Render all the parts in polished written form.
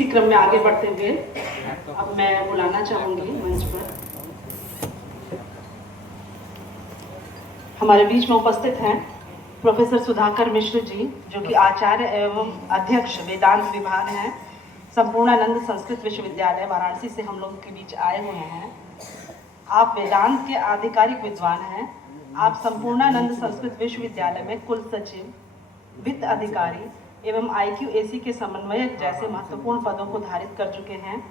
इसी क्रम में आगे बढ़ते हुए अब मैं बुलाना चाहूंगी मंच पर हमारे बीच में उपस्थित हैं प्रोफेसर सुधाकर मिश्र जी, जो कि आचार्य एवं अध्यक्ष वेदांत विभाग हैं, संपूर्णानंद संस्कृत विश्वविद्यालय वाराणसी से हम लोगों के बीच आए हुए हैं। आप वेदांत के आधिकारिक विद्वान हैं। आप संपूर्णानंद संस्कृत विश्वविद्यालय में कुल सचिव, वित्त अधिकारी एवं IQAC के समन्वयक जैसे महत्वपूर्ण पदों को धारित कर चुके हैं।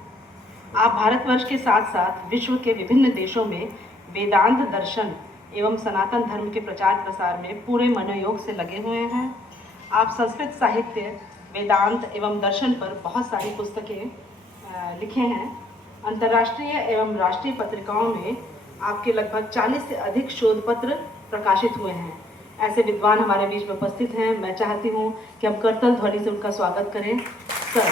आप भारतवर्ष के साथ साथ विश्व के विभिन्न देशों में वेदांत दर्शन एवं सनातन धर्म के प्रचार प्रसार में पूरे मनोयोग से लगे हुए हैं। आप संस्कृत साहित्य, वेदांत एवं दर्शन पर बहुत सारी पुस्तकें लिखे हैं। अंतर्राष्ट्रीय एवं राष्ट्रीय पत्रिकाओं में आपके लगभग 40 से अधिक शोध पत्र प्रकाशित हुए हैं। ऐसे विद्वान हमारे बीच में उपस्थित हैं। मैं चाहती हूँ कि हम करतल ध्वनि से उनका स्वागत करें। सर,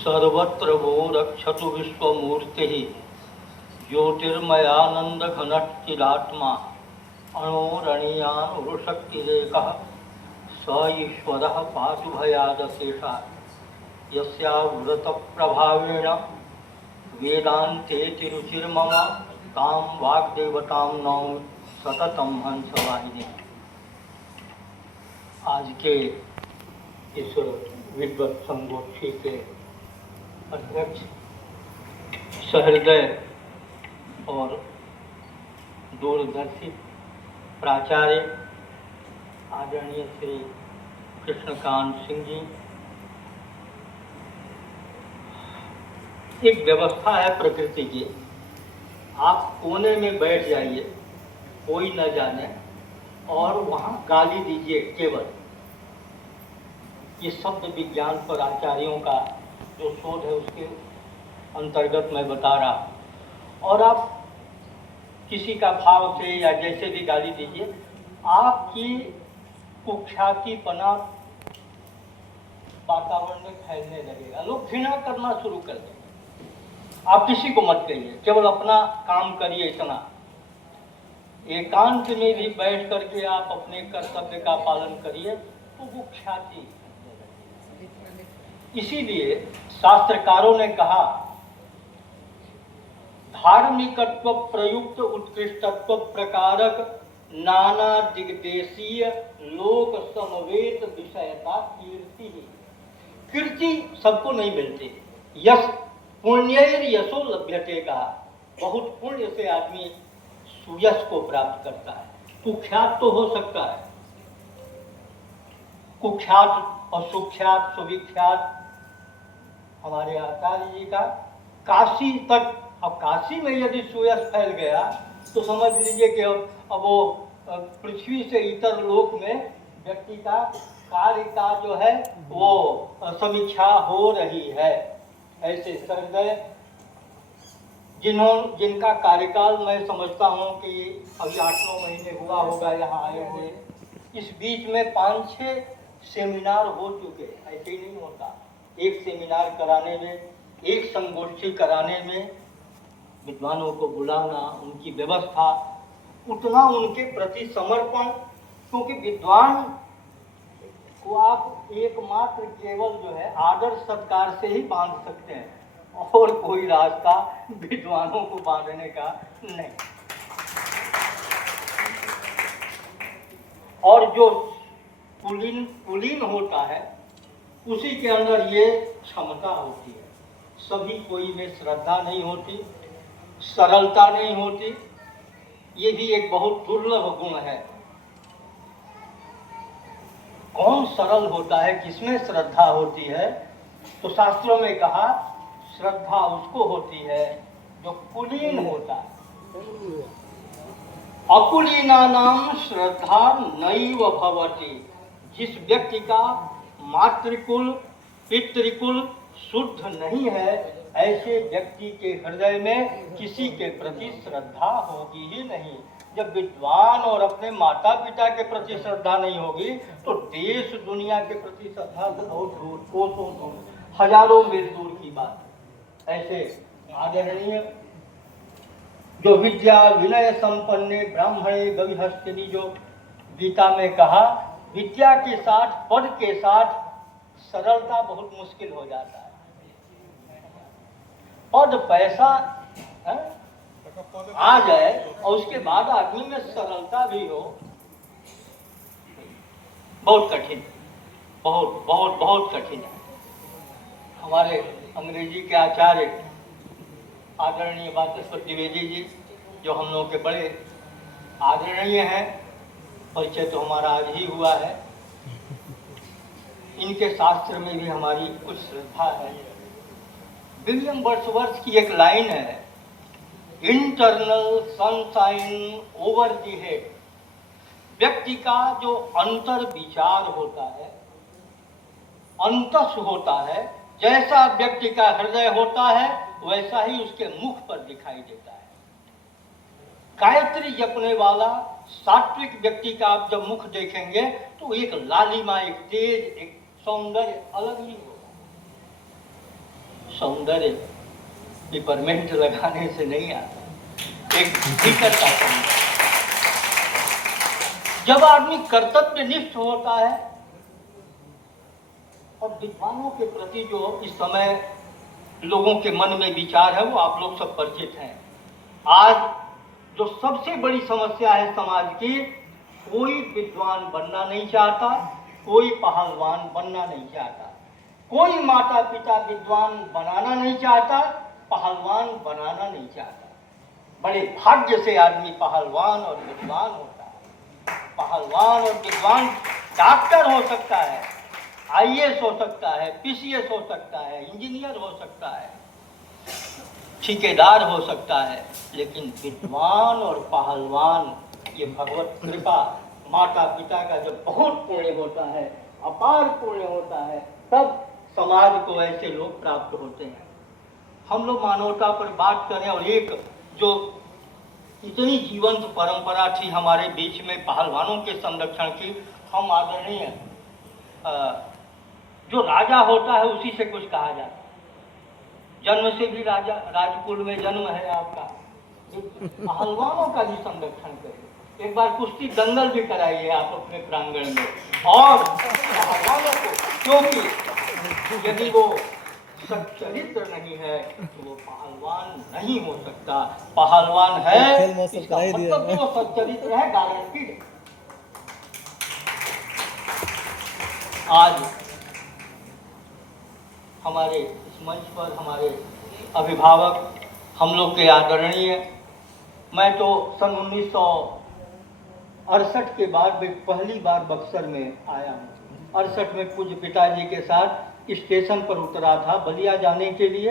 सर्वत्र वो रक्षतु विश्वमूर्ति ज्योतिर्मयानंद घनश्चिरात्मा अणोरणीयानुशक्तिरेकः स ईश्वरः पातु भयादशेषा यस्याव्रत प्रभावेण वेदान्तेति रुचिर्मम तां वाग्देवतां नौमि सततं हंसवाहिनी। आज के इस विद्वत संगोष्ठी के अध्यक्ष, सहृदय और दूरदर्शी प्राचार्य आदरणीय श्री कृष्णकांत सिंह जी, एक व्यवस्था है प्रकृति की, आप कोने में बैठ जाइए, कोई न जाने, और वहाँ गाली दीजिए केवल। ये शब्द विज्ञान पर आचार्यों का जो शोध है उसके अंतर्गत मैं बता रहा। और आप किसी का भाव से या जैसे भी गाली दीजिए, आपकी कुख्यातिपना वातावरण में फैलने लगेगा, लोग घृणा करना शुरू कर देंगे। आप किसी को मत कहिए, केवल अपना काम करिए। इतना एकांत में भी बैठ करके आप अपने कर्तव्य का पालन करिए तो वो ख्याति। इसीलिए शास्त्रकारों ने कहा, धार्मिकत्व प्रयुक्त उत्कृष्टत्व प्रकारक नाना दिग्देशीय लोक समवेत विषयता कीर्ति। कीर्ति सबको नहीं मिलती। यश पुण्यैर यशो लभ्यते का, बहुत पुण्य से आदमी सुयश को प्राप्त करता है। कुख्यात तो हो सकता है, कुख्यात और सुख्यात सुविख्यात हमारे आचार्य जी का काशी तक। अब काशी में यदि सुयश फैल गया तो समझ लीजिए कि अब वो पृथ्वी से इतर लोक में व्यक्ति का कार्य का जो है वो समीक्षा हो रही है। ऐसे सर्वदय जिनका कार्यकाल मैं समझता हूँ कि अभी 8-9 महीने हुआ होगा यहाँ आए हुए, इस बीच में 5-6 सेमिनार हो चुके। ऐसे ही नहीं होता, एक सेमिनार कराने में, एक संगोष्ठी कराने में विद्वानों को बुलाना, उनकी व्यवस्था, उतना उनके प्रति समर्पण। क्योंकि विद्वान को आप एकमात्र केवल जो है आदर सत्कार से ही बांध सकते हैं, और कोई रास्ता विद्वानों को बांधने का नहीं। और जो कुलीन होता है उसी के अंदर ये क्षमता होती है। सभी कोई में श्रद्धा नहीं होती, सरलता नहीं होती। ये भी एक बहुत दुर्लभ गुण है। कौन सरल होता है, किसमें श्रद्धा होती है? तो शास्त्रों में कहा, श्रद्धा उसको होती है जो कुलीन होता है। अकुलीनानां श्रद्धा नैव भवति। जिस व्यक्ति का मातृकुल पितृकुल शुद्ध नहीं है, ऐसे व्यक्ति के हृदय में किसी के प्रति श्रद्धा होगी ही नहीं। जब विद्वान और अपने माता पिता के प्रति श्रद्धा नहीं होगी तो देश दुनिया के प्रति श्रद्धा बहुत दूर, कोसों दूर, हजारों मील दूर की बात। ऐसे आदरणीय जो विद्या विनय संपन्ने ब्राह्मणे गविहस्तिनी, जो गीता में कहा, विद्या के साथ, पद के साथ सरलता बहुत मुश्किल हो जाता है। पद पैसा आ जाए और उसके बाद आदमी में सरलता भी हो, बहुत कठिन, बहुत बहुत बहुत कठिन है। हमारे अंग्रेजी के आचार्य आदरणीय वाचस्पति द्विवेदी जी, जो हम लोगों के बड़े आदरणीय हैं, परिचय तो हमारा आज ही हुआ है, इनके शास्त्र में भी हमारी कुछ श्रद्धा है। विलियम वर्ड्सवर्थ की एक लाइन है, internal sunshine over the head. व्यक्ति का जो अंतर विचार होता है, अंतस होता है, जैसा व्यक्ति का हृदय होता है वैसा ही उसके मुख पर दिखाई देता है। गायत्री जपने वाला सात्विक व्यक्ति का आप जब मुख देखेंगे तो एक लालिमा, एक तेज, एक सौंदर्य अलग ही होगा। सौंदर्य पिपरमेंट लगाने से नहीं आता, एक भीतर का सौंदर्य। जब आदमी कर्तव्यनिष्ठ होता है, और विद्वानों के प्रति जो इस समय लोगों के मन में विचार है वो आप लोग सब परिचित हैं। आज जो सबसे बड़ी समस्या है समाज की, कोई विद्वान बनना नहीं चाहता, कोई पहलवान बनना नहीं चाहता, कोई माता पिता विद्वान बनाना नहीं चाहता, पहलवान बनाना नहीं चाहता। बड़े भाग्य से आदमी पहलवान और विद्वान होता है। पहलवान और विद्वान डॉक्टर हो सकता है, आईएएस हो सकता है, पीसीएस हो सकता है, इंजीनियर हो सकता है, ठेकेदार हो सकता है, लेकिन विद्वान और पहलवान, ये भगवत कृपा, माता पिता का जब बहुत पुण्य होता है, अपार पुण्य होता है, तब समाज को ऐसे लोग प्राप्त होते हैं। हम लोग मानवता पर बात करें, और एक जो इतनी जीवंत परंपरा थी हमारे बीच में पहलवानों के संरक्षण की, हम आदरणीय जो राजा होता है उसी से कुछ कहा जाता है। जन्म से भी राजा, राजकुल में जन्म है आपका, पहलवानों का भी संरक्षण करिए। एक बार कुश्ती दंगल भी कराइए आप अपने प्रांगण में, और पहलवानों को, क्योंकि यदि वो सच्चरित्र नहीं है तो वो पहलवान नहीं हो सकता। पहलवान है इसका मतलब कि वो सच्चरित्र है, गारंटीड। आज हमारे इस मंच पर हमारे अभिभावक, हम लोग के आदरणीय, मैं तो सन 1968 के बाद पहली बार बक्सर में आया हूँ। 68 में पूज्य पिताजी के साथ स्टेशन पर उतरा था बलिया जाने के लिए।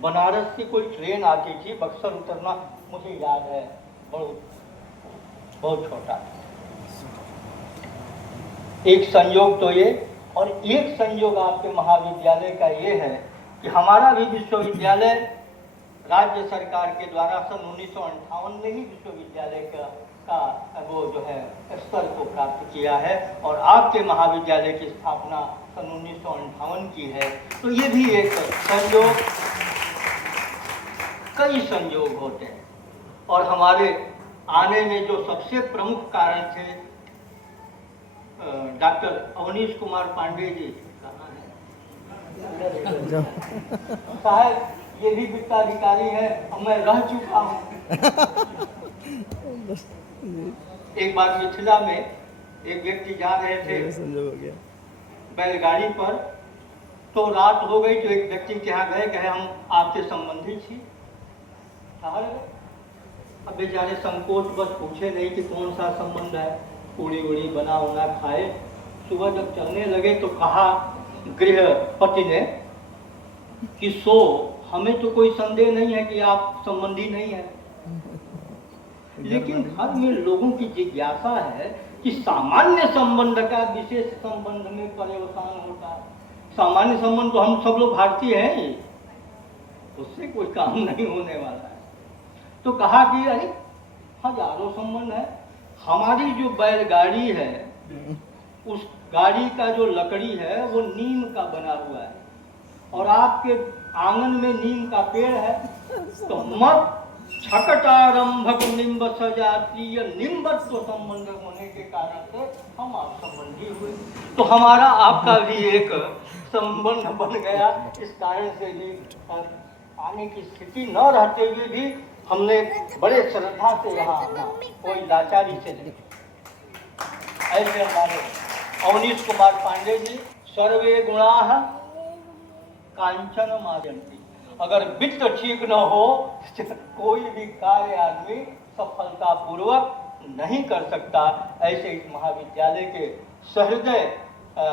बनारस से कोई ट्रेन आती थी, बक्सर उतरना मुझे याद है, बहुत छोटा। एक संयोग तो ये, और एक संयोग आपके महाविद्यालय का ये है कि हमारा भी विश्वविद्यालय राज्य सरकार के द्वारा सन 1958 में ही विश्वविद्यालय का वो जो है स्तर को प्राप्त किया है, और आपके महाविद्यालय की स्थापना सन 1958 की है। तो ये भी एक संयोग, कई संयोग होते हैं। और हमारे आने में जो सबसे प्रमुख कारण थे, डॉक्टर अवनीश कुमार पांडे जी, साहब ये भी वित्ताधिकारी है, मैं रह चुका हूँ। एक बार मिथिला में एक व्यक्ति जा रहे थे बैलगाड़ी पर, तो रात हो गई, तो एक व्यक्ति के यहाँ गए, कहे हम आपके संबंधी छी। अब बेचारे संकोच बस पूछे नहीं कि कौन सा संबंध है, पूड़ी उड़ी बना उना खाए। सुबह जब चलने लगे तो कहा गृहपति ने कि सो हमें तो कोई संदेह नहीं है कि आप संबंधी नहीं है, लेकिन घर में लोगों की जिज्ञासा है कि सामान्य संबंध का विशेष संबंध में पर्यवसान होता है। सामान्य संबंध तो हम सब लोग भारतीय हैं ही, उससे कोई काम नहीं होने वाला है। तो कहा कि अरे हजारों संबंध है, हमारी जो बैलगाड़ी है उस गाड़ी का जो लकड़ी है वो नीम का बना हुआ है, और आपके आंगन में नीम का पेड़ है, तो मत छकटारंभक निम्ब सजातीय निम्बत्व संबंध होने के कारण से हम आप संबंधी हुए। तो हमारा आपका भी एक संबंध बन गया। इस कारण से भी आने की स्थिति न रहते हुए भी हमने बड़े श्रद्धा से यहाँ आना, कोई लाचारी से नहीं। ऐसे हमारे अवनीश कुमार पांडे जी, सर्वे गुणाः कांचन मार्जन्ति। अगर वित्त ठीक न हो कोई भी कार्य आदमी सफलता पूर्वक नहीं कर सकता। ऐसे इस महाविद्यालय के सहृदय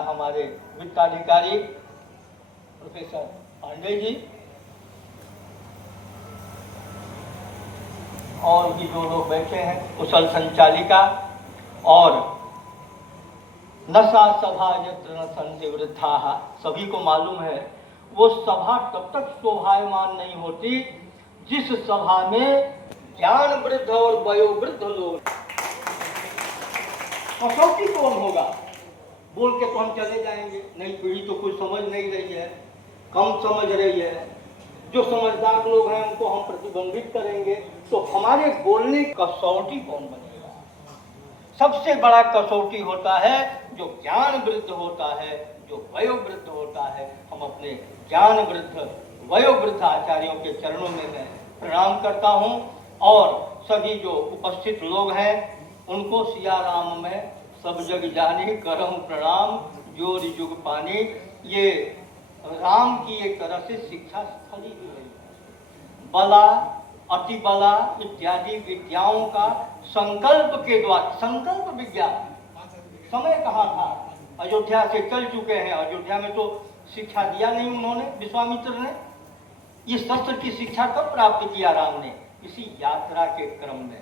हमारे वित्ताधिकारी प्रोफेसर पांडे जी और भी जो लोग बैठे हैं, कुशल संचालिका और नशा सभा यत्र न सन्ति वृद्धाः, सभी को मालूम है वो सभा तब तक शोभायमान नहीं होती जिस सभा में ज्ञान वृद्ध और वयोवृद्ध लोग। कसौटी कौन होगा? बोल के तो हम चले जाएंगे, नई पीढ़ी तो कुछ समझ नहीं रही है, कम समझ रही है। जो समझदार लोग हैं उनको हम प्रतिबंधित करेंगे, तो हमारे बोलने कसौटी कौन बनेगा? सबसे बड़ा कसौटी होता है जो ज्ञान वृद्ध होता है, जो वयोवृद्ध होता है। हम अपने ज्ञान वृद्ध वयोवृद्ध आचार्यों के चरणों में मैं प्रणाम करता हूँ और सभी जो उपस्थित लोग हैं उनको सिया राम में सब जग जानी करहूँ प्रणाम, जोर जुग पानी। ये राम की एक तरह से शिक्षा स्थली भी है। बला, अति बला इत्यादि विद्याओं का संकल्प के द्वारा, संकल्प विज्ञान समय कहाँ था? अयोध्या से चल चुके हैं। अयोध्या में तो शिक्षा दिया नहीं उन्होंने, विश्वामित्र ने। ये शस्त्र की शिक्षा कब प्राप्त किया राम ने? इसी यात्रा के क्रम में।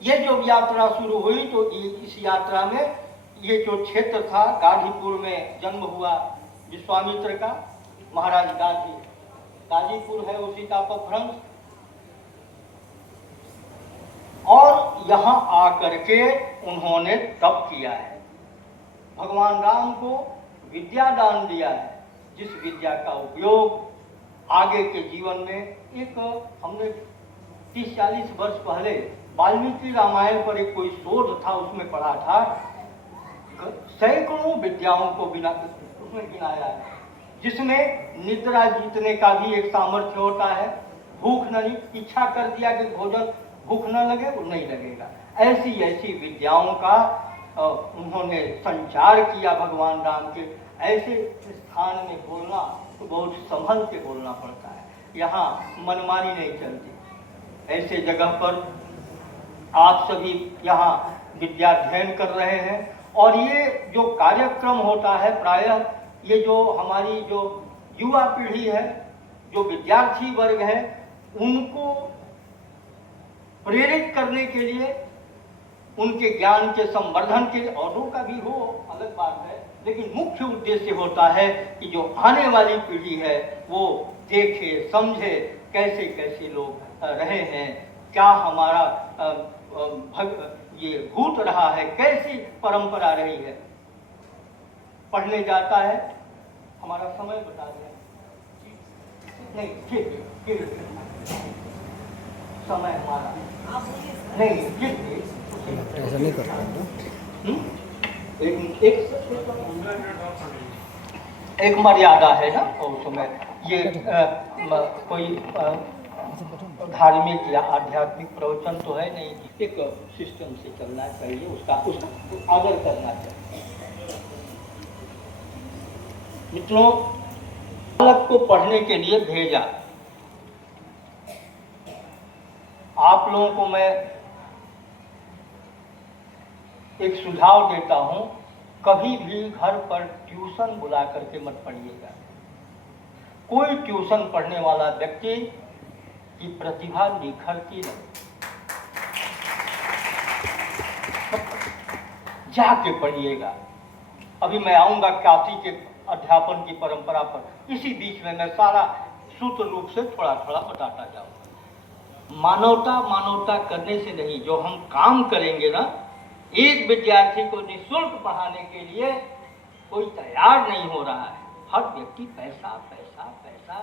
ये जो यात्रा शुरू हुई तो इस यात्रा में ये जो क्षेत्र था, गाजीपुर में जन्म हुआ विश्वामित्र का, महाराज गाजीपुर है उसी का अपभ्रंश। और यहाँ आकर के उन्होंने तप किया है, भगवान राम को विद्या दान दिया है, जिस विद्या का उपयोग आगे के जीवन में एक हमने 30-40 वर्ष पहले वाल्मीकि रामायण पर एक कोई शोध था, उसमें पढ़ा था, सैकड़ों विद्याओं को बिना उसमें गिनाया है, जिसमें निद्रा जीतने का भी एक सामर्थ्य होता है। भूख नहीं, इच्छा कर दिया कि भोजन भूख न लगे, वो नहीं लगेगा। ऐसी ऐसी विद्याओं का उन्होंने संचार किया भगवान राम के। ऐसे स्थान में बोलना तो बहुत संभल के बोलना पड़ता है, यहाँ मनमानी नहीं चलती। ऐसे जगह पर आप सभी यहाँ विद्याध्ययन कर रहे हैं और ये जो कार्यक्रम होता है, प्रायः ये जो हमारी जो युवा पीढ़ी है, जो विद्यार्थी वर्ग है, उनको प्रेरित करने के लिए, उनके ज्ञान के संवर्धन के लिए, औरों का भी हो अलग बात है, लेकिन मुख्य उद्देश्य होता है कि जो आने वाली पीढ़ी है वो देखे समझे कैसे कैसे लोग रहे हैं, क्या हमारा ये भूत रहा है, कैसी परंपरा रही है। पढ़ने जाता है, हमारा समय बता दें। नहीं ठीक समय हमारा नहीं ठीक ऐसा नहीं करता एक मर्यादा है ना, और उसमें ये कोई धार्मिक या आध्यात्मिक प्रवचन तो है नहीं, एक सिस्टम से चलना चाहिए, उसका आदर करना चाहिए। मित्रों, बालक को पढ़ने के लिए भेजा, आप लोगों को मैं एक सुझाव देता हूं, कभी भी घर पर ट्यूशन बुला करके मत पढ़िएगा। कोई ट्यूशन पढ़ने वाला व्यक्ति की प्रतिभा निखरती नहीं, जाके पढ़िएगा। अभी मैं आऊंगा काशी के अध्यापन की परंपरा पर, इसी बीच में मैं सारा सूत्र रूप से थोड़ा थोड़ा बताता जाऊंगा। मानवता करने से नहीं, जो हम काम करेंगे ना, एक विद्यार्थी को निःशुल्क पढ़ाने के लिए कोई तैयार नहीं हो रहा है। हर व्यक्ति पैसा पैसा पैसा,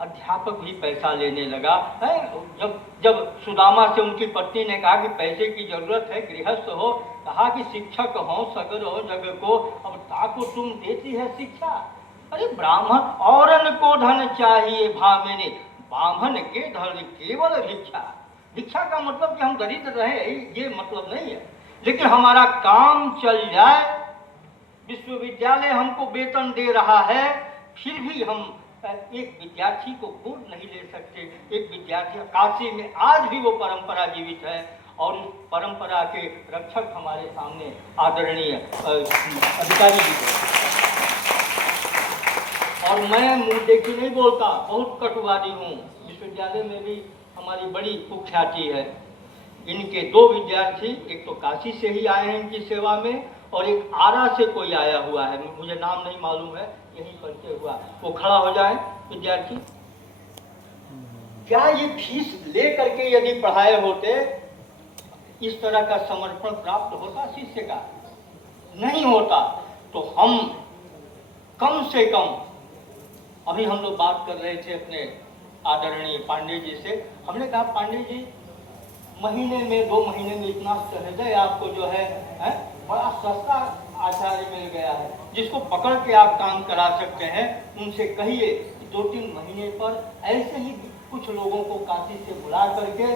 अध्यापक भी पैसा लेने लगा है। जब जब सुदामा से उनकी पत्नी ने कहा कि पैसे की जरूरत है, गृहस्थ हो, कहा कि शिक्षक हो सगर हो जग को, अब ताको तुम देती है शिक्षा। अरे ब्राह्मण औरन को धन चाहिए भामिनी, ब्राह्मण के धन केवल भिक्षा। भिक्षा का मतलब कि हम दरिद्र रहे, ये मतलब नहीं है, लेकिन हमारा काम चल जाए। विश्वविद्यालय हमको वेतन दे रहा है, फिर भी हम एक विद्यार्थी को गोद नहीं ले सकते। एक विद्यार्थी, काशी में आज भी वो परंपरा जीवित है और उस परंपरा के रक्षक हमारे सामने आदरणीय अधिकारी जी। और मैं मुंह देखी नहीं बोलता, बहुत कटुवादी हूँ। विश्वविद्यालय में भी हमारी बड़ी कुख्याति है। इनके 2 विद्यार्थी, एक तो काशी से ही आए हैं इनकी सेवा में, और एक आरा से कोई आया हुआ है, मुझे नाम नहीं मालूम है, यही परिचय हुआ। वो खड़ा हो जाए विद्यार्थी। क्या ये फीस ले करके यदि पढ़ाए होते, इस तरह का समर्पण प्राप्त होता शिष्य का? नहीं होता। तो हम कम से कम, अभी हम लोग बात कर रहे थे अपने आदरणीय पांडे जी से, हमने कहा पांडे जी महीने में 2 महीने में इतना सहृदय आपको जो है बड़ा सस्ता आचार्य मिल गया है, जिसको पकड़ के आप काम करा सकते हैं। उनसे कहिए 2-3 महीने पर ऐसे ही कुछ लोगों को काशी से बुला करके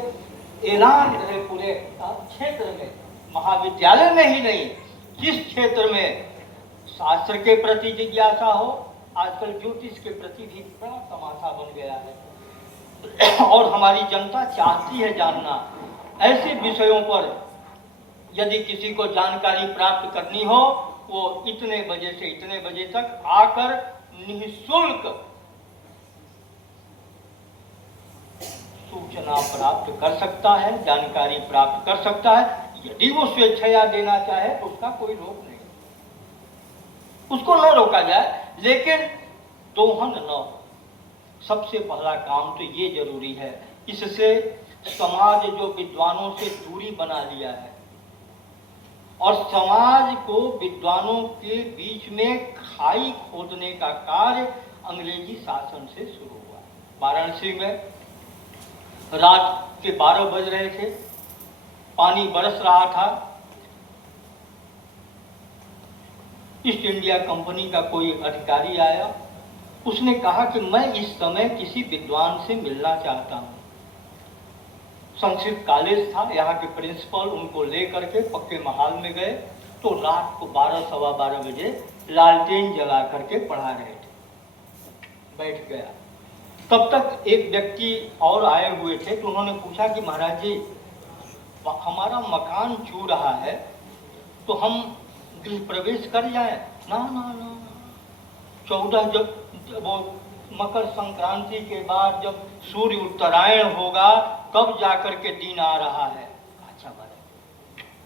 ऐलान करे पूरे क्षेत्र में, महाविद्यालय में ही नहीं, जिस क्षेत्र में शास्त्र के प्रति जिज्ञासा हो, आजकल ज्योतिष के प्रति भी बड़ा तमाशा बन गया है और हमारी जनता चाहती है जानना। ऐसे विषयों पर यदि किसी को जानकारी प्राप्त करनी हो, वो इतने बजे से इतने बजे तक आकर निःशुल्क सूचना प्राप्त कर सकता है, जानकारी प्राप्त कर सकता है। यदि वो स्वेच्छया देना चाहे तो उसका कोई रोक नहीं, उसको न रोका जाए, लेकिन दोहन न हो। सबसे पहला काम तो ये जरूरी है। इससे समाज जो विद्वानों से दूरी बना लिया है, और समाज को विद्वानों के बीच में खाई खोदने का कार्य अंग्रेजी शासन से शुरू हुआ। वाराणसी में रात के 12 बज रहे थे, पानी बरस रहा था। ईस्ट इंडिया कंपनी का कोई अधिकारी आया, उसने कहा कि मैं इस समय किसी विद्वान से मिलना चाहता हूँ। संस्कृत कॉलेज था, यहाँ के प्रिंसिपल उनको लेकर के पक्के महाल में गए, तो रात को 12 सवा 12 बजे लालटेन जला करके पढ़ा रहे थे। बैठ गया, तब तक एक व्यक्ति और आए हुए थे, तो उन्होंने पूछा कि महाराज जी हमारा मकान चू रहा है, तो हम गृह प्रवेश कर जाए? ना ना ना, 14 जब वो मकर संक्रांति के बाद जब सूर्य उत्तरायण होगा तब जाकर के दिन आ रहा है। अच्छा बात,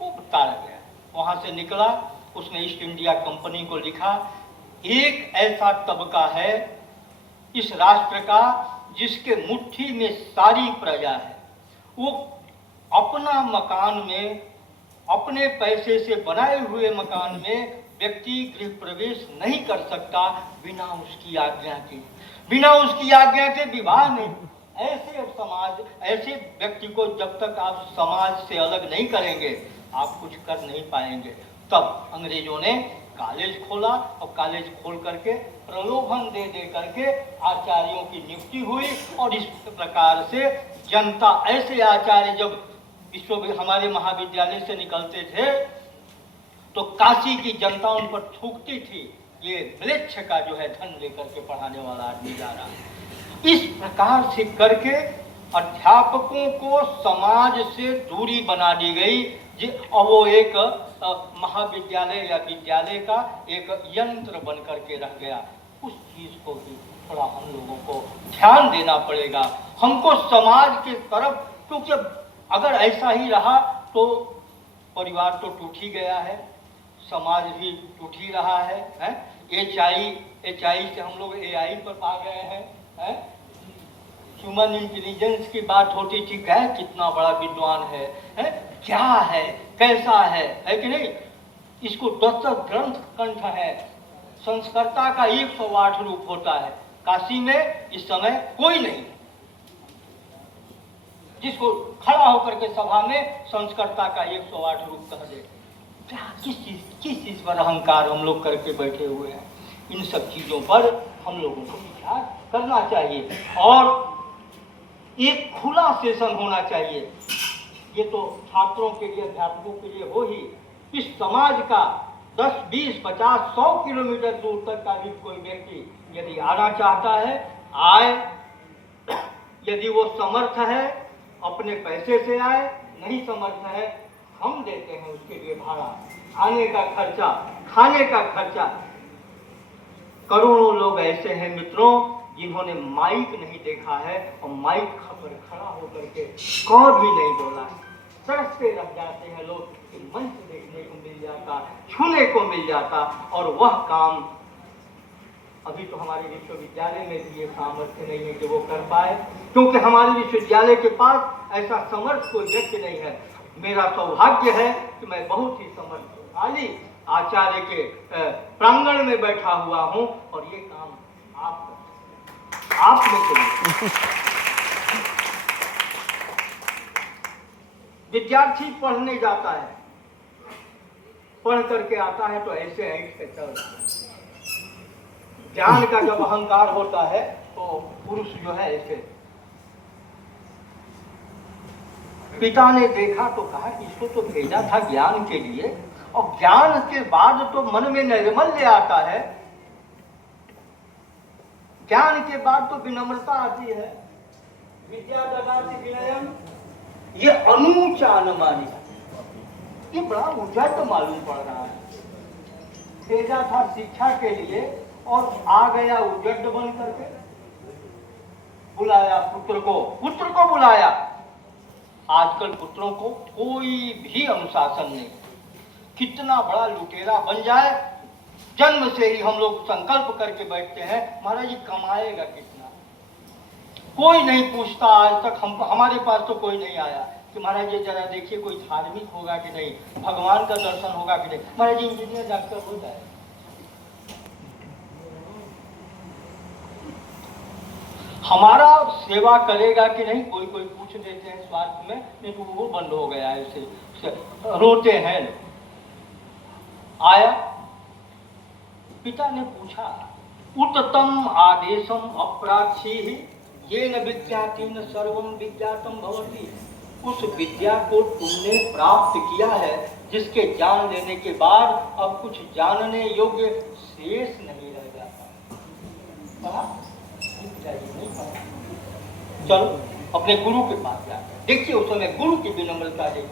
वो बताया गया। वहां से निकला, उसने ईस्ट इंडिया कंपनी को लिखा, एक ऐसा तबका है इस राष्ट्र का जिसके मुट्ठी में सारी प्रजा है, वो अपना मकान में, अपने पैसे से बनाए हुए मकान में व्यक्ति गृह प्रवेश नहीं कर सकता बिना उसकी आज्ञा के। बिना उसकी आज्ञा के विवाह नहीं। ऐसे समाज, ऐसे व्यक्ति को जब तक आप समाज से अलग नहीं करेंगे, आप कुछ कर नहीं पाएंगे। तब अंग्रेजों ने कॉलेज खोला, और कॉलेज खोल करके प्रलोभन दे दे करके आचार्यों की नियुक्ति हुई, और इस प्रकार से जनता, ऐसे आचार्य जब हमारे महाविद्यालय से निकलते थे तो काशी की जनता उन पर थूकती थी, ये म्लेच्छ का जो है धन लेकर के पढ़ाने वाला आदमी जा रहा है। इस प्रकार से करके अध्यापकों को समाज से दूरी बना दी गई, और वो एक महाविद्यालय या विद्यालय का एक यंत्र बन करके रह गया। उस चीज को भी थोड़ा हम लोगों को ध्यान देना पड़ेगा, हमको समाज के तरफ, क्योंकि अगर ऐसा ही रहा तो परिवार तो टूट ही गया है, समाज भी टूट ही रहा है। HI से हम लोग AI पर आ गए हैं। ह्यूमन इंटेलिजेंस की बात होती थी, क्या कितना बड़ा विद्वान है, क्या है, कैसा है कि नहीं? इसको 10 ग्रंथ कंठ है, संस्कर्ता का 108 रूप होता है। काशी में इस समय कोई नहीं जिसको खड़ा होकर के सभा में संस्कर्ता का 108 रूप कह दे। क्या किस चीज पर अहंकार हम लोग करके बैठे हुए हैं? इन सब चीजों पर हम लोगों को विचार करना चाहिए और एक खुला सेशन होना चाहिए। ये तो छात्रों के लिए, अध्यापकों के लिए हो ही, इस समाज का 10, 20, 50, 100 किलोमीटर दूर तक का भी कोई व्यक्ति यदि आना चाहता है आए। यदि वो समर्थ है अपने पैसे से आए, नहीं समर्थ है हम देते हैं उसके लिए भाड़ा, आने का खर्चा, खाने का खर्चा। करोड़ों लोग ऐसे हैं मित्रों जिन्होंने माइक नहीं देखा है और माइक पर खड़ा होकर के कौन भी नहीं बोला है। तरसते रह जाते हैं लोग कि मंच देखने को मिल जाता, छूने को मिल जाता, और वह काम अभी तो हमारे विश्वविद्यालय में भी ये सामर्थ्य नहीं है कि वो कर पाए, क्योंकि हमारे विश्वविद्यालय के पास ऐसा समर्थ कोई व्यक्ति नहीं है। मेरा सौभाग्य है कि मैं बहुत ही समर्थशाली आचार्य के प्रांगण में बैठा हुआ हूँ और ये काम आप में करिए। विद्यार्थी पढ़ने जाता है, पढ़ करके आता है तो ऐसे ऐठ के चल रहा है। ज्ञान का जब अहंकार होता है तो पुरुष जो है ऐसे। पिता ने देखा तो कहा इसको तो भेजा था ज्ञान के लिए, और ज्ञान के बाद तो मन में नैर्मल्य आता है, ज्ञान के बाद तो विनम्रता आती है। विद्या ददाति विनयम, ये अनुचा न मानी, ये बड़ा ऊंचा तो मालूम पड़ रहा है। भेजा था शिक्षा के लिए और आ गया उजड़ बन करके। बुलाया पुत्र को बुलाया। आजकल पुत्रों को कोई भी अनुशासन नहीं। कितना बड़ा लुटेरा बन जाए, जन्म से ही हम लोग संकल्प करके बैठते हैं महाराज जी कमाएगा कितना। कोई नहीं पूछता आज तक, हमारे पास तो कोई नहीं आया कि महाराज जी जरा देखिए कोई धार्मिक होगा कि नहीं, भगवान का दर्शन होगा कि नहीं। महाराज जी इंजीनियर डॉक्टर हो जाए, हमारा सेवा करेगा कि नहीं कोई पूछ देते हैं स्वार्थ में, नहीं तो वो बंद हो गया है। ऐसे रोते हैं। आया, पिता ने पूछा उत्तम आदेशम अप्राक्षी ये न विद्याति न सर्वम विज्ञातम भवति। उस विद्या को तुमने प्राप्त किया है जिसके जान लेने के बाद अब कुछ जानने योग्य शेष नहीं रह जाता। चलो अपने गुरु के पास जाकर देखिए, उस समय गुरु की विनम्रता देखिए,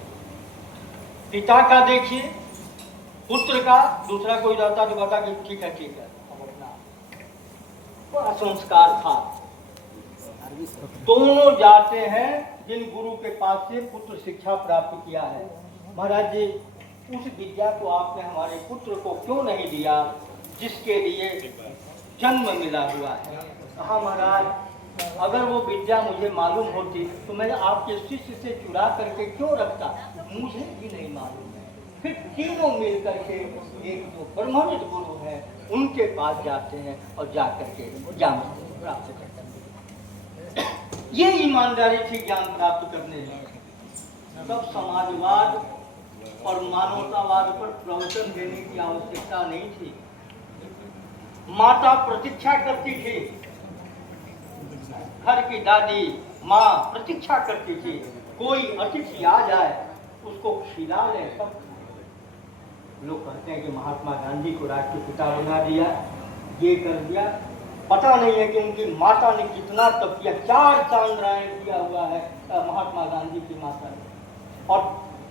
पिता का देखिए, पुत्र का। दूसरा कोई रहता तो बता कि ठीक है हम अपना, बड़ा संस्कार था। दोनों जाते हैं जिन गुरु के पास से पुत्र शिक्षा प्राप्त किया है। महाराज जी उस विद्या को आपने हमारे पुत्र को क्यों नहीं दिया जिसके लिए जन्म मिला हुआ है। कहा महाराज अगर वो विद्या मुझे मालूम होती तो मैं आपके शिष्य से चुरा करके क्यों रखता, मुझे भी नहीं मालूम है। फिर तीनों मिल करके एक जो ब्रह्मनिष्ठ गुरु है उनके पास जाते हैं और जा करके ज्ञान प्राप्त करते हैं। ये ईमानदारी थी ज्ञान प्राप्त करने में। तब समाजवाद और मानवतावाद पर प्रवचन देने की आवश्यकता नहीं थी। माता प्रतीक्षा करती थी, घर की दादी माँ प्रतीक्षा करती थी कोई अतिथि आ जाए उसको खिला ले। सब लोग कहते हैं कि महात्मा गांधी को राष्ट्रपिता बना दिया, ये कर दिया। पता नहीं है कि उनकी माता ने कितना तप किया। 4 चांद्रायण किया हुआ है महात्मा गांधी की माता ने।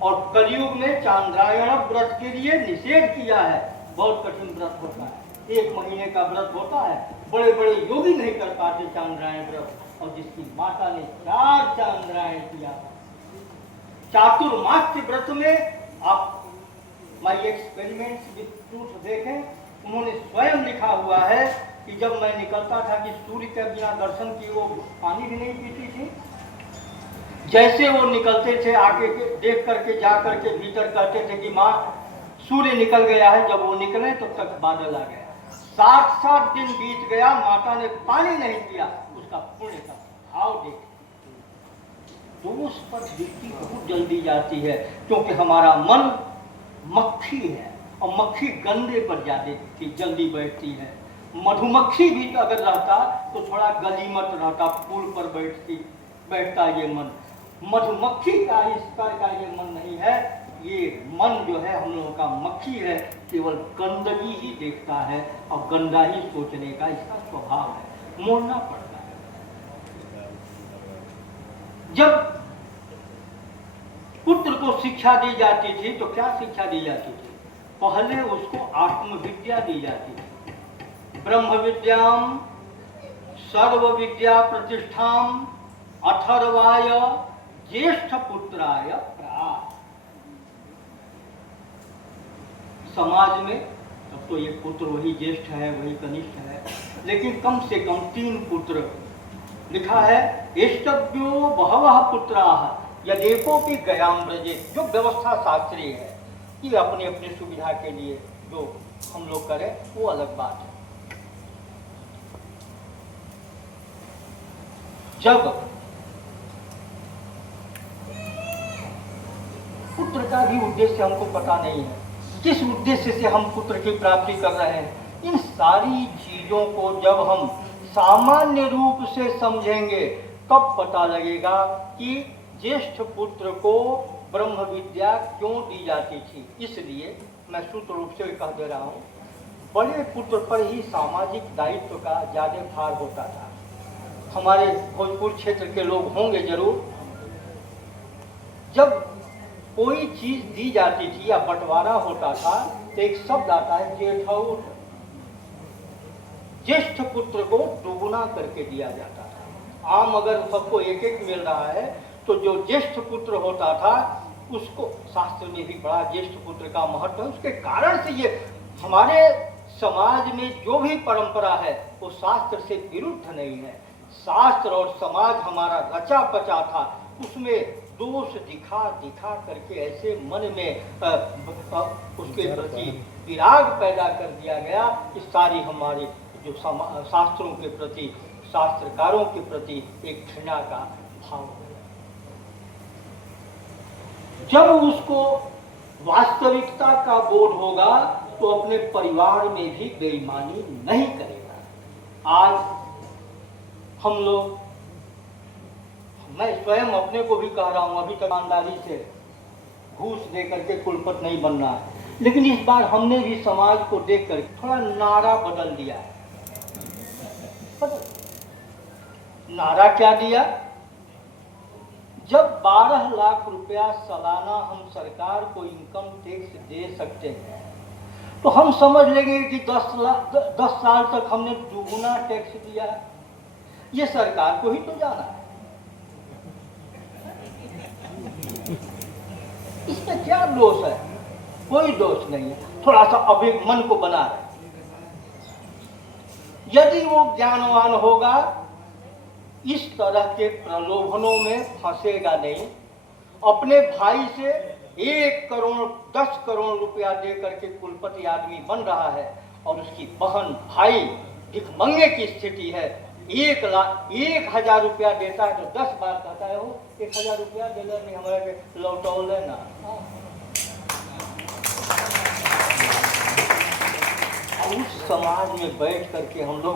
और कलयुग में चांद्रायण व्रत के लिए निषेध किया है। बहुत कठिन व्रत होता है, 1 महीने का व्रत होता है, बड़े बड़े योगी नहीं कर पाते चांद्रायण व्रत। और जिसकी माता ने 4 चांद्रायण किया, चातुर्मास्य व्रत में आप माई एक्सपेरिमेंट्स विद ट्रूथ देखें, उन्होंने स्वयं लिखा हुआ है कि जब मैं निकलता था कि सूर्य के बिना दर्शन किए वो पानी भी नहीं पीती थी। जैसे वो निकलते थे आगे देख करके जा करके भीतर कहते थे कि माँ सूर्य निकल गया है। जब वो निकले तब तक बादल आ गया। 60 दिन बीत गया, माता ने पानी नहीं पिया, उसका पुण्य का भाव देख दोष पर दृष्टि बहुत जल्दी जाती है, क्योंकि हमारा मन मक्खी है और मक्खी गंदे पर ज्यादा जल्दी बैठती है। मधुमक्खी भी अगर रहता तो थोड़ा गलीमत रहता, फूल पर बैठता ये मन। मधुमक्खी का इस तरह का ये मन नहीं है, ये मन जो है हम लोगों का मक्खी है, केवल गंदगी ही देखता है और गंदा ही सोचने का इसका स्वभाव है, मोड़ना पड़ता है। जब पुत्र को शिक्षा दी जाती थी तो क्या शिक्षा दी जाती थी? पहले उसको आत्मविद्या दी जाती थी। ब्रह्म विद्याम सर्व विद्या प्रतिष्ठाम अथर्वाय ज्येष्ठ पुत्राय प्राह। समाज में तब तो ये पुत्र वही ज्येष्ठ है, वही कनिष्ठ है, लेकिन कम से कम 3 पुत्र लिखा है। एष्टभ्यो बहवः पुत्राः यदेकोपि गयाम ब्रजे। जो व्यवस्था शास्त्रीय है, ये अपनी अपनी सुविधा के लिए जो हम लोग करें वो अलग बात है। जब पुत्र का भी उद्देश्य हमको पता नहीं है, किस उद्देश्य से हम पुत्र की प्राप्ति कर रहे हैं, इन सारी चीजों को जब हम सामान्य रूप से समझेंगे तब पता लगेगा कि ज्येष्ठ पुत्र को ब्रह्म विद्या क्यों दी जाती थी। इसलिए मैं सूत्र रूप से कह दे रहा हूँ, बड़े पुत्र पर ही सामाजिक दायित्व का ज्यादा भार होता था। हमारे भोजपुर क्षेत्र के लोग होंगे जरूर, जब कोई चीज दी जाती थी या बंटवारा होता था तो एक शब्द आता है जेठौर। ज्येष्ठ पुत्र को दोगुना करके दिया जाता था। आम अगर सबको एक एक मिल रहा है तो जो ज्येष्ठ पुत्र होता था उसको, शास्त्र में भी बड़ा ज्येष्ठ पुत्र का महत्व है। उसके कारण से ये हमारे समाज में जो भी परंपरा है वो शास्त्र से विरुद्ध नहीं है। शास्त्र और समाज हमारा रचा पचा था, उसमें दोष दिखा दिखा करके ऐसे मन में उसके प्रति विराग पैदा कर दिया गया कि सारी हमारी जो शास्त्रों के प्रति, शास्त्रकारों के प्रति एक घृणा का भाव हो गया। जब उसको वास्तविकता का बोध होगा तो अपने परिवार में भी बेईमानी नहीं करेगा। आज हम लोग, मैं स्वयं अपने को भी कह रहा हूं, अभी तक ईमानदारी से घूस दे करके कुलपति नहीं बनना है, लेकिन इस बार हमने भी समाज को देखकर थोड़ा नारा बदल दिया है। नारा क्या दिया? जब 12 लाख रुपया सालाना हम सरकार को इनकम टैक्स दे सकते हैं तो हम समझ लेंगे कि 10 साल तक हमने दुगुना टैक्स दिया है। ये सरकार को ही तो जाना है, इसमें क्या दोष है? कोई दोष नहीं है, थोड़ा सा अभी मन को बना रहे। यदि वो ज्ञानवान होगा, इस तरह के प्रलोभनों में फंसेगा नहीं। अपने भाई से 1 करोड़ 10 करोड़ रुपया दे करके कुलपति आदमी बन रहा है और उसकी बहन भाई भिखमंगे की स्थिति है, 1,000 रुपया देता है तो 10 बार कहता है वो 1,000 रुपया दे नहीं हमारे लौटौल ना। उस समाज में बैठ करके हम लोग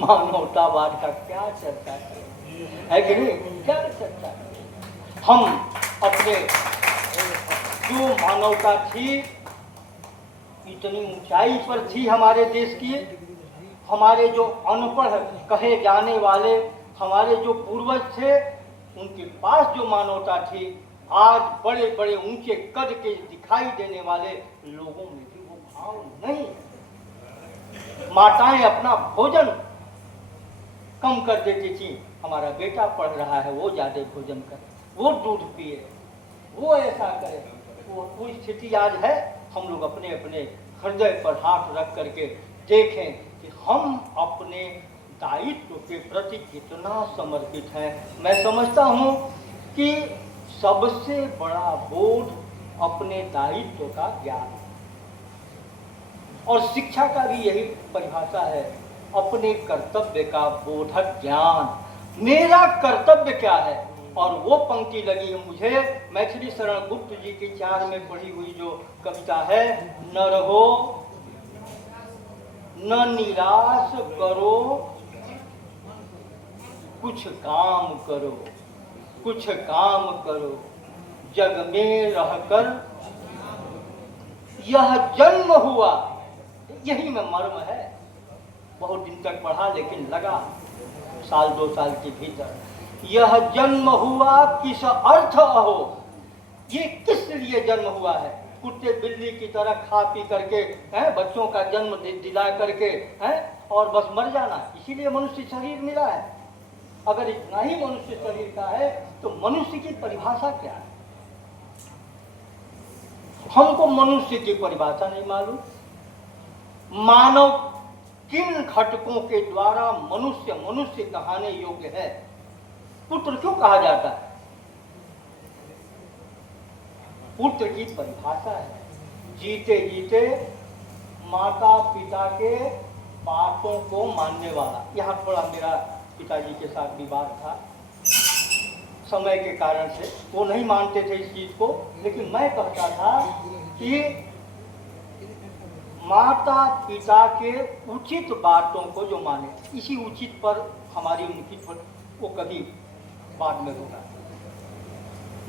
मानवतावाद का क्या चर्चा करें, है कि नहीं? क्या चर्चा करें? हम अपने जो मानवता थी, इतनी ऊंचाई पर थी हमारे देश की, हमारे जो अनपढ़ कहे जाने वाले हमारे जो पूर्वज थे, उनके पास जो मानवता थी, आज बड़े बड़े ऊंचे कद के दिखाई देने वाले लोगों में भी वो भाव नहीं है। माताएं अपना भोजन कम कर देती थी, हमारा बेटा पढ़ रहा है वो ज्यादा भोजन करे, वो दूध पिए, वो ऐसा करे, वो स्थिति आज है। हम लोग अपने अपने हृदय पर हाथ रख करके देखें कि हम अपने दायित्व के प्रति कितना समर्पित हैं। मैं समझता हूँ कि सबसे बड़ा बोध अपने दायित्व का ज्ञान। और शिक्षा का भी यही परिभाषा है, अपने कर्तव्य का बोधक ज्ञान। मेरा कर्तव्य क्या है? और वो पंक्ति लगी मुझे मैथिली शरण गुप्त जी की 4 में पढ़ी हुई जो कविता है, न रहो न निराश करो, कुछ काम करो, कुछ काम करो, जग में रहकर यह जन्म हुआ। यही में मर्म है। बहुत दिन तक पढ़ा लेकिन लगा 1-2 साल के भीतर, यह जन्म हुआ किस अर्थ हो। ये किस लिए जन्म हुआ है? कुत्ते बिल्ली की तरह खा पी करके बच्चों का जन्म दिला करके और बस मर जाना, इसीलिए मनुष्य शरीर मिला है। अगर इतना ही मनुष्य शरीर का है तो मनुष्य की परिभाषा क्या है? हमको मनुष्य की परिभाषा नहीं मालूम। मानव किन घटकों के द्वारा मनुष्य मनुष्य कहने योग्य है? पुत्र क्यों कहा जाता है? पुत्र की परिभाषा है जीते जीते माता पिता के बातों को मानने वाला। यहाँ थोड़ा मेरा पिताजी के साथ विवाद था, समय के कारण से वो नहीं मानते थे इस चीज को, लेकिन मैं कहता था कि माता पिता के उचित बातों को जो माने, इसी उचित पर हमारी उनकी पर वो कभी बाद में होगा।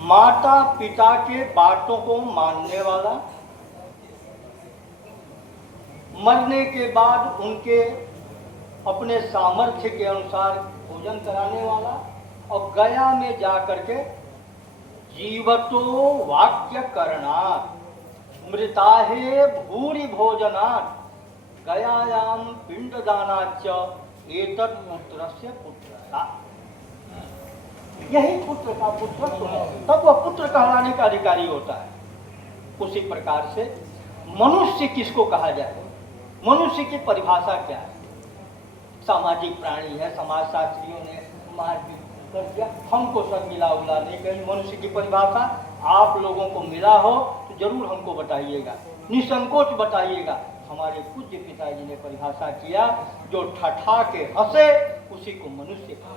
माता पिता के बातों को मानने वाला, मरने के बाद उनके अपने सामर्थ्य के अनुसार भोजन कराने वाला, और गया में जाकर के जीवतो वाक्य करणात् मृताहे भूरि भोजनात् गयायाम पिंडदानाच्च एतत् पुत्रस्य पुत्रता। यही पुत्र का पुत्रत्व है, तब वह पुत्र कहलाने का अधिकारी होता है। उसी प्रकार से मनुष्य किसको कहा जाए? मनुष्य की परिभाषा क्या है? सामाजिक प्राणी है, समाजशास्त्रियों ने मार्ग कर दिया, हमको सब मिला उला नहीं गई मनुष्य की परिभाषा। आप लोगों को मिला हो तो जरूर हमको बताइएगा, निसंकोच बताइएगा। हमारे पूज्य पिताजी ने परिभाषा किया, जो ठठा के हंसे उसी को मनुष्य कहा।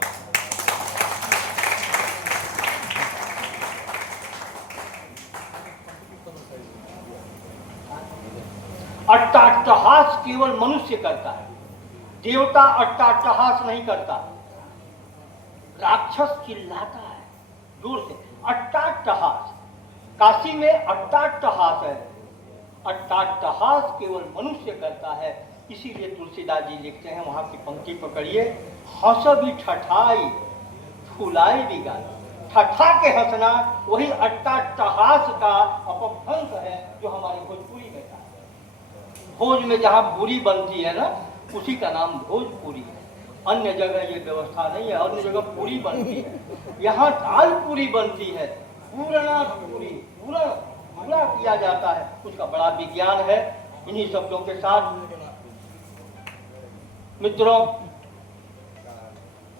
अट्टाट्टहास केवल मनुष्य करता है, देवता अट्टाट्टहास नहीं करता। राक्षस चिल्लाता है जोर से, अट्टाट्टहास। काशी में अट्टाट्टहास है, अट्टाट्टहास केवल मनुष्य करता है। इसीलिए तुलसीदास जी लिखते हैं, वहां की पंक्ति पकड़िए, हंस भी ठठाई फुलाई भी गाय। ठठा के हंसना वही अट्टाट्टहास का अपभ्रंश है जो हमारे भोजपुरी में था। भोज में जहाँ पूरी बनती है ना, उसी का नाम भोजपुरी है। अन्य जगह ये व्यवस्था नहीं है, अन्य जगह पूरी बनती है, यहाँ दाल पूरी बनती है, पूर्णा पूरी, पूरा किया जाता है। उसका बड़ा विज्ञान है। इन्हीं शब्दों के साथ मित्रों,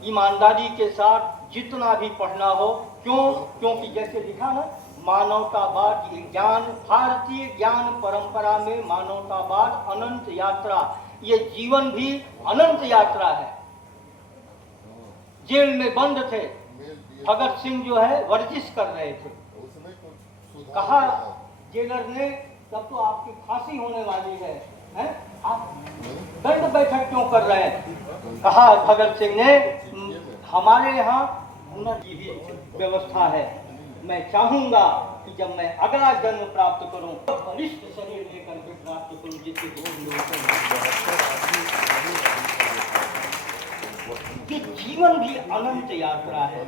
ईमानदारी के साथ जितना भी पढ़ना हो, क्योंकि जैसे लिखा ना, मानवतावाद ज्ञान, भारतीय ज्ञान परंपरा में मानवतावाद अनंत यात्रा। ये जीवन भी अनंत यात्रा है। जेल में बंद थे, भगत सिंह जो है वर्जिश कर रहे थे, कहा जेलर ने तब तो आपकी फांसी होने वाली है, आप दंड बैठक क्यों कर रहे हैं? कहा भगत सिंह ने, हमारे यहाँ हुनर की भी व्यवस्था है। मैं चाहूंगा कि जब मैं अगला जन्म प्राप्त करूं तो बलिष्ठ शरीर लेकर के प्राप्त करूं, जिससे कि जीवन भी अनंत यात्रा है,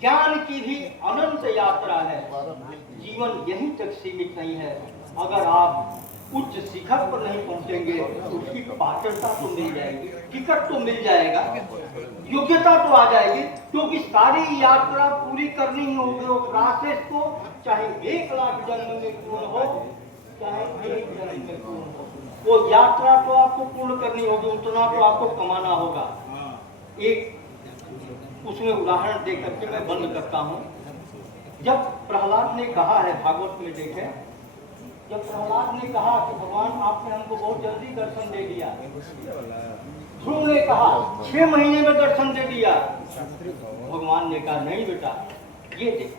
ज्ञान की भी अनंत यात्रा है। जीवन यहीं तक सीमित नहीं है। अगर आप उच्च शिखर पर नहीं पहुंचेंगे तो उसकी पात्रता तो मिल जाएगी, टिकट तो मिल जाएगा, योग्यता तो आ जाएगी, क्योंकि सारी यात्रा पूरी करनी ही होगी। वो प्रोसेस को चाहे 1 लाख जन्म में पूर्ण हो, चाहे 1 जन्म में पूर्ण हो, वो यात्रा तो आपको पूर्ण करनी होगी, उतना तो आपको कमाना होगा। एक उसमें उदाहरण दे करके मैं बंद करता हूँ। जब प्रहलाद ने कहा है, भागवत में देखें, जब प्रहलाद ने कहा कि भगवान आपने हमको बहुत जल्दी दर्शन दे दिया, ध्रुव ने कहा 6 महीने में दर्शन दे दिया, भगवान ने कहा नहीं बेटा, ये देख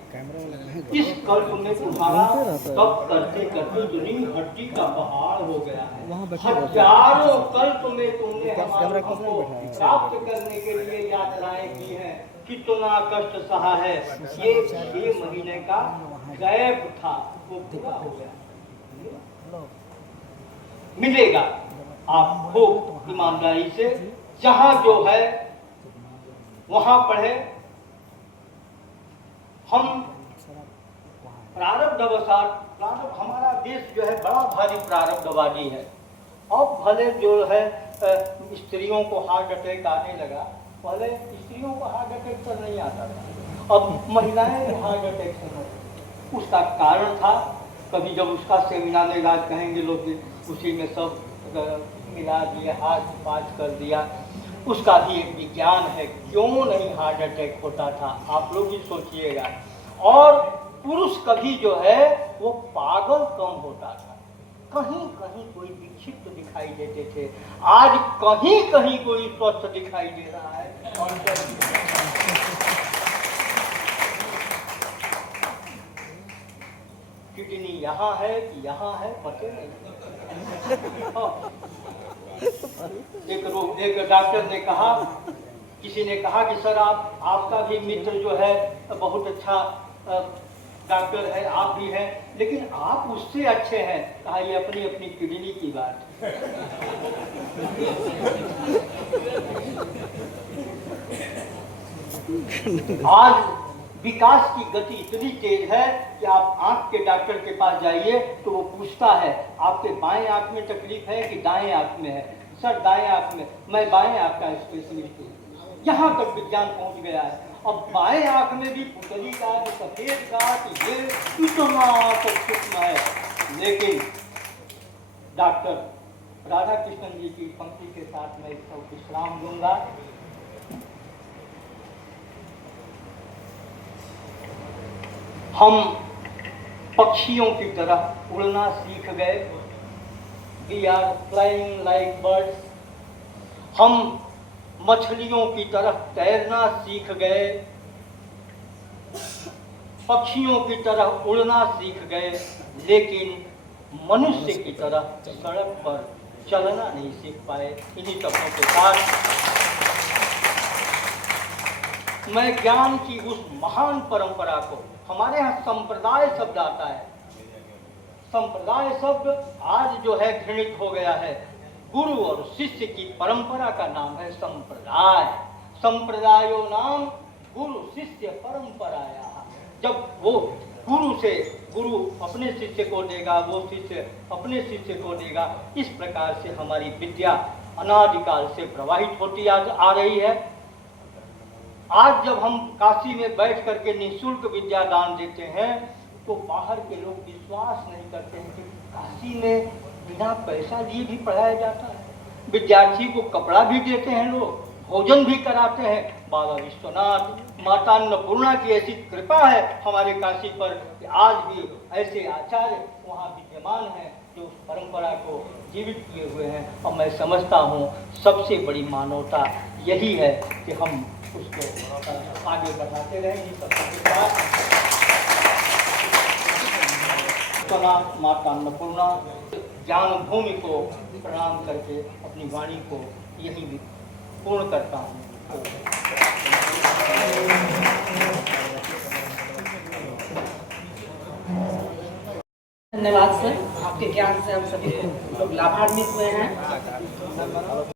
इस कल्प में तुम्हारा तप करते करते दुनिया हड्डी का पहाड़ हो गया है। हजारों कल्प में तुमने हमको प्राप्त करने के लिए यात्राएं की हैं, कितना कष्ट सहा है। ये 6 महीने का गैप था, वो पूरा हो गया। मिलेगा आपको ईमानदारी से, जहां जो है वहां पढ़े। हम प्रारब्धवशात, हमारा देश जो है बड़ा भारी प्रारब्धवादी है। अब भले जो है स्त्रियों को हार्ट अटैक आने लगा, पहले स्त्रियों को हार्ट अटैक तो नहीं आता था, अब महिलाएं हार्ट अटैक से मरती। उसका कारण था, कभी जब उसका सेमिनार में इलाज कहेंगे लोग, उसी में सब मिला दिया, हाथ पाँच कर दिया। उसका भी एक विज्ञान है, क्यों नहीं हार्ट अटैक होता था, आप लोग भी सोचिएगा। और पुरुष कभी जो है वो पागल कम होता था, कहीं कहीं कोई विक्षिप्त दिखाई देते थे, आज कहीं कहीं कोई स्वस्थ दिखाई दे रहा है। और किडनी यहाँ है कि यहाँ है पता नहीं। एक डॉक्टर ने कहा, किसी ने कहा कि सर आपका भी मित्र जो है बहुत अच्छा डॉक्टर है, आप भी हैं, लेकिन आप उससे अच्छे हैं। कहा ये अपनी अपनी किडनी की बात है। आज विकास की गति इतनी तेज है कि आप आंख के डॉक्टर के पास जाइए तो वो पूछता है आपके बाएं आंख में तकलीफ है कि दाएं आंख में है। सर दाएं आंख में, मैं बाएं आंख का स्पेशलिस्ट हूँ। यहाँ तक विज्ञान पहुँच गया है। अब बाएं आंख में भी पुतली का, सफेद का, ये इतना सूक्ष्म है। लेकिन डॉक्टर राधा कृष्णन जी की पंक्ति के साथ मैं इसका विश्राम दूंगा। हम पक्षियों की तरह उड़ना सीख गए। We are flying like birds. हम मछलियों की तरह तैरना सीख गए, पक्षियों की तरह उड़ना सीख गए, लेकिन मनुष्य की तरह सड़क पर चलना नहीं सीख पाए। इन्हीं शब्दों के साथ मैं ज्ञान की उस महान परंपरा को, हमारे यहाँ संप्रदाय शब्द आता है, संप्रदाय शब्द आज जो है घृणित हो गया है। गुरु और शिष्य की परंपरा का नाम है संप्रदाय। संप्रदायो नाम गुरु शिष्य परंपराया। जब वो गुरु अपने शिष्य को देगा, वो शिष्य अपने शिष्य को देगा। इस प्रकार से हमारी विद्या अनादिकाल से प्रवाहित होती आ रही है। आज जब हम काशी में बैठ करके निःशुल्क विद्या दान देते हैं तो बाहर के लोग विश्वास नहीं करते हैं कि काशी में बिना पैसा लिए भी पढ़ाया जाता है। विद्यार्थी को कपड़ा भी देते हैं लोग, भोजन भी कराते हैं। बाबा विश्वनाथ, माता अन्नपूर्णा की ऐसी कृपा है हमारे काशी पर कि आज भी ऐसे आचार्य वहाँ विद्यमान हैं जो उस परंपरा को जीवित किए हुए हैं। और मैं समझता हूँ सबसे बड़ी मानवता यही है कि हम उसको आगे बढ़ाते रहें। सबके साथ माता अन्नपूर्णा ज्ञान भूमि को प्रणाम करके अपनी वाणी को यही पूर्ण करता हूँ। धन्यवाद सर, आपके ज्ञान से हम सभी लोग लाभान्वित हुए हैं।